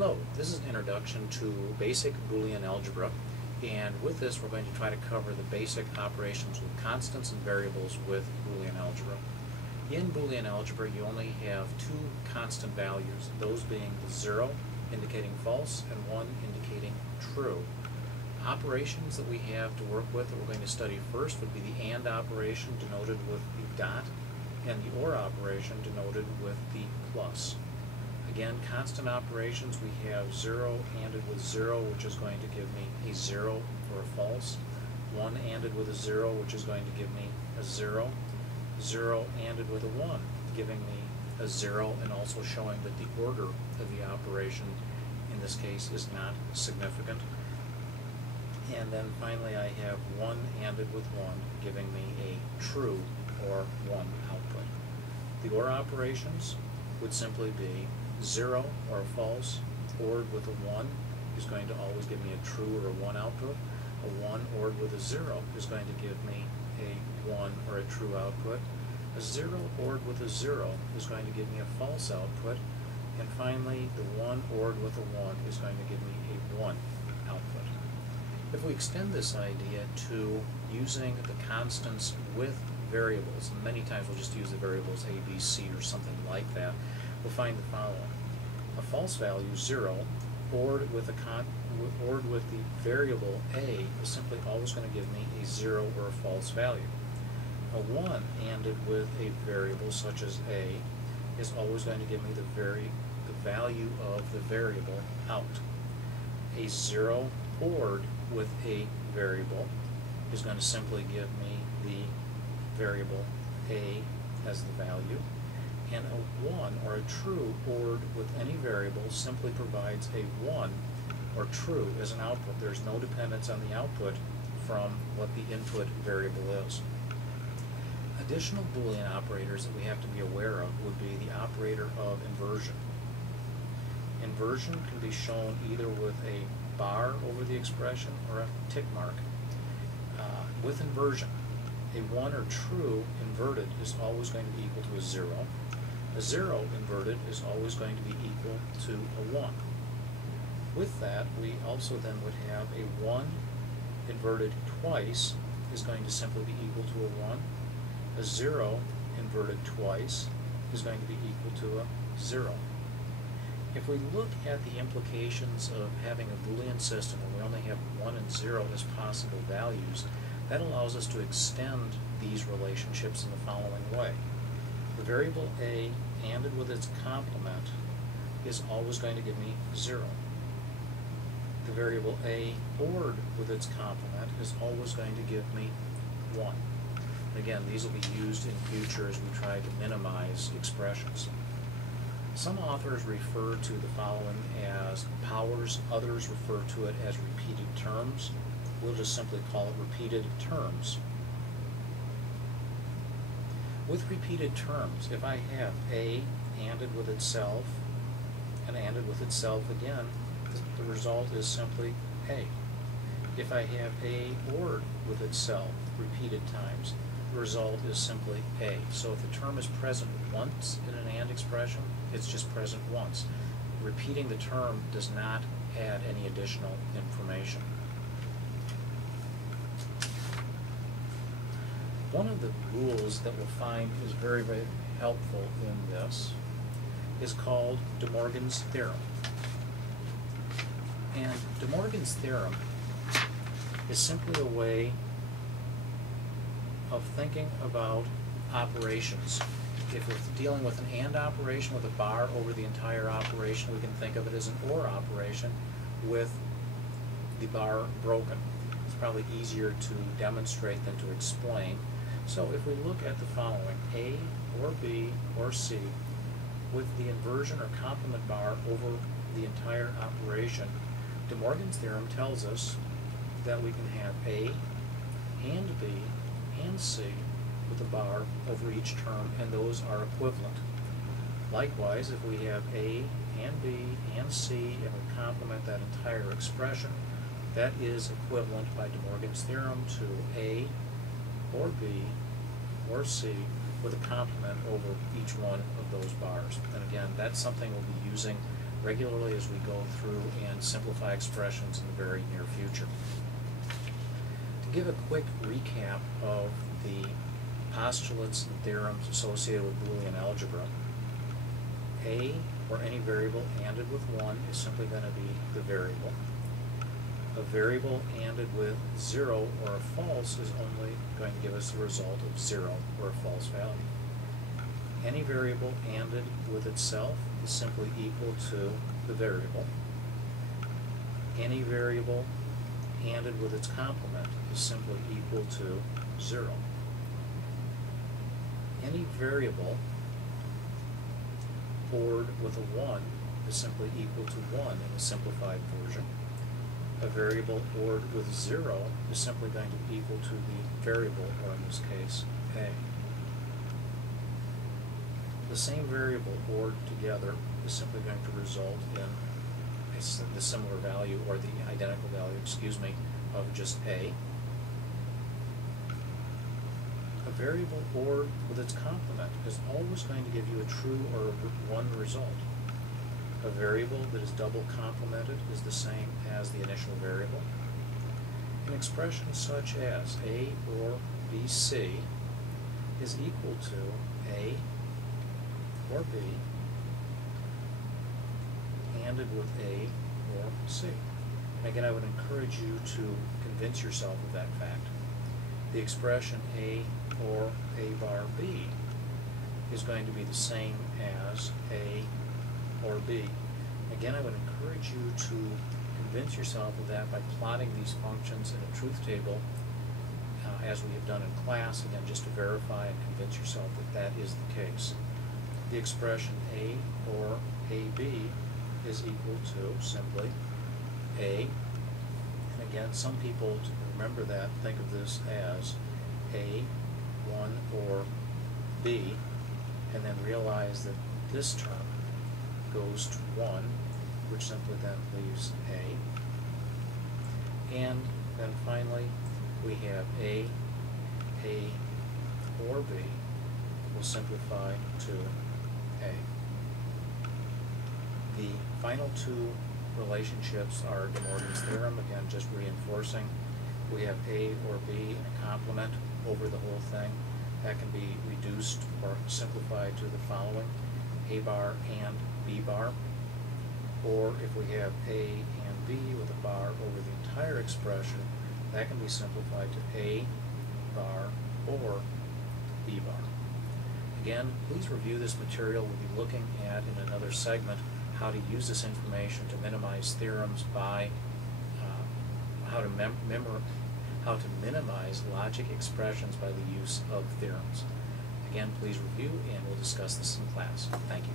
Hello, this is an introduction to basic Boolean algebra, and with this we're going to try to cover the basic operations with constants and variables with Boolean algebra. In Boolean algebra you only have two constant values, those being the 0 indicating false and 1 indicating true. Operations that we have to work with that we're going to study first would be the AND operation denoted with the dot and the OR operation denoted with the plus. Again, constant operations, we have 0 ANDed with 0, which is going to give me a 0 or a false. 1 ANDed with a 0, which is going to give me a 0. 0 ANDed with a 1, giving me a 0, and also showing that the order of the operation in this case is not significant. And then finally I have 1 ANDed with 1, giving me a true or 1 output. The OR operations would simply be 0 or a false ORed with a 1 is going to always give me a true or a 1 output. A 1 ORed with a 0 is going to give me a 1 or a true output. A 0 ORed with a 0 is going to give me a false output. And finally, the 1 ORed with a 1 is going to give me a 1 output. If we extend this idea to using the constants with variables, and many times we'll just use the variables a, b, c, or something like that, we'll find the following. A false value, 0, ORed with the variable a is simply always going to give me a 0 or a false value. A 1 ANDed with a variable such as a is always going to give me the value of the variable out. A 0 ORed with a variable is going to simply give me the variable a as the value. And a 1 or a true ORed with any variable simply provides a 1 or true as an output. There's no dependence on the output from what the input variable is. Additional Boolean operators that we have to be aware of would be the operator of inversion. Inversion can be shown either with a bar over the expression or a tick mark. With inversion, a 1 or true inverted is always going to be equal to a 0. A 0 inverted is always going to be equal to a 1. With that, we also then would have a 1 inverted twice is going to simply be equal to a 1. A 0 inverted twice is going to be equal to a 0. If we look at the implications of having a Boolean system where we only have 1 and 0 as possible values, that allows us to extend these relationships in the following way. The variable a ANDed with its complement is always going to give me 0. The variable a ORed with its complement is always going to give me 1. Again, these will be used in future as we try to minimize expressions. Some authors refer to the following as powers, others refer to it as repeated terms. We'll just simply call it repeated terms. With repeated terms, if I have a ANDed with itself and ANDed with itself again, the result is simply a. If I have a ORed with itself repeated times, the result is simply a. So if the term is present once in an AND expression, it's just present once. Repeating the term does not add any additional information. One of the rules that we'll find is very, very helpful in this is called De Morgan's theorem. And De Morgan's theorem is simply a way of thinking about operations. If we're dealing with an AND operation with a bar over the entire operation, we can think of it as an OR operation with the bar broken. It's probably easier to demonstrate than to explain. So if we look at the following, A or B or C with the inversion or complement bar over the entire operation, De Morgan's theorem tells us that we can have A and B and C with a bar over each term, and those are equivalent. Likewise, if we have A and B and C and we complement that entire expression, that is equivalent by De Morgan's theorem to A or B or C with a complement over each one of those bars. And again, that's something we'll be using regularly as we go through and simplify expressions in the very near future. To give a quick recap of the postulates and theorems associated with Boolean algebra, a or any variable ANDed with 1 is simply going to be the variable. A variable ANDed with 0 or a false is only going to give us the result of 0 or a false value. Any variable ANDed with itself is simply equal to the variable. Any variable ANDed with its complement is simply equal to 0. Any variable ORed with a 1 is simply equal to 1 in a simplified version. A variable ORed with 0 is simply going to be equal to the variable, or in this case, a. The same variable ORed together is simply going to result in the similar value, or the identical value, of just a. A variable ORed with its complement is always going to give you a true or a 1 result. A variable that is double complemented is the same as the initial variable. An expression such as a or bc is equal to a or b ANDed with a or c. And again, I would encourage you to convince yourself of that fact. The expression a or a bar b is going to be the same as a or b. Again, I would encourage you to convince yourself of that by plotting these functions in a truth table as we have done in class, again, just to verify and convince yourself that that is the case. The expression a or ab is equal to simply a, and again, some people, to remember that, think of this as a, 1, or b, and then realize that this term goes to 1, which simply then leaves a. And then finally, we have a or b will simplify to a. The final two relationships are De Morgan's theorem, again just reinforcing. We have a or b in a complement over the whole thing. That can be reduced or simplified to the following: a bar and b bar. Or if we have a and b with a bar over the entire expression, that can be simplified to a bar or b bar. Again, please review this material. We'll be looking at, in another segment, how to use this information to minimize theorems by how to minimize logic expressions by the use of theorems. Again, please review, and we'll discuss this in class. Thank you.